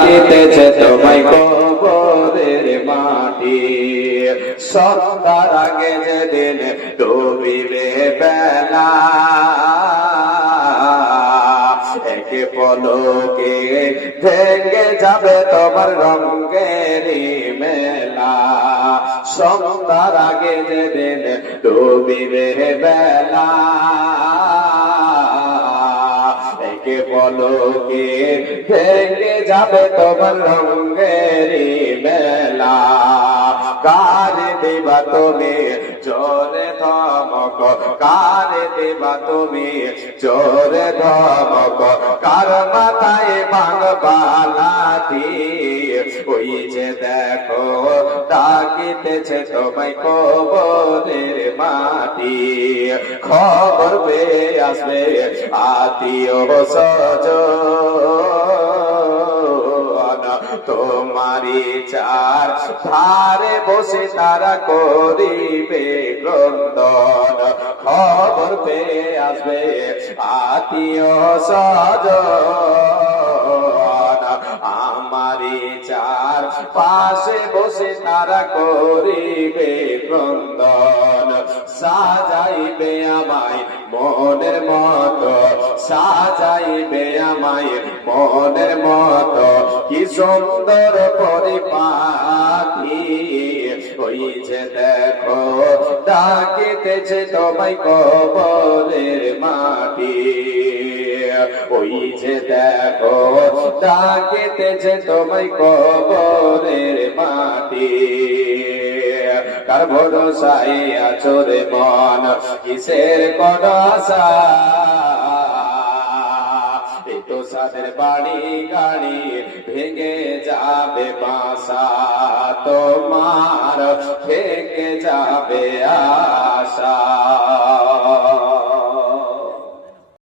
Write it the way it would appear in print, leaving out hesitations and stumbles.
কেটেছে তোমায় কবরের মাটি, সন্ধ্যার আগে যেদিন ডুবিবে বেলা, একে পলকে ভেঙে যাবে তোমার রঙের মেলা। সন্ধ্যার আগে যেদিন ডুবিবে বেলা, একে পলকে ভেঙে যাবে তোমার রঙের মেলা। কার দিবা তুমি জোরে ধমক, কার দিবা তুমি জোরে ধমক, কার মাথায় ভাঙবা লাঠি, ওই যে দেখো ডাকিতেছে তোমায় কবরের মাটি। খবর পেয়ে আসবে আত্মীয় স্বজন, তোমারি চার ধারে বসে তারা করিবে ক্রন্দন। খবর পেয়ে আসবে আত্মীয় স্বজন, আমারি চার পাশে বসে তারা করিবে ক্রন্দন। সাজাইবে আমায় মনের মতো, সাজাইবে আমায় মনের মতো, কি সুন্দর পরিপাটি, ওই যে দেখো ডাকিতেছে তোমায় কবরের মাটি, ওই যে দেখো ডাকিতেছে তোমায় কবরের মাটি। কার ভরসায় আছো রে মন, কিসের কোন আশা, এই তো সাদের বাড়ি গাড়ি ভেঙে যাবে বাসা, তোমার ভেঙে যাবে আশা।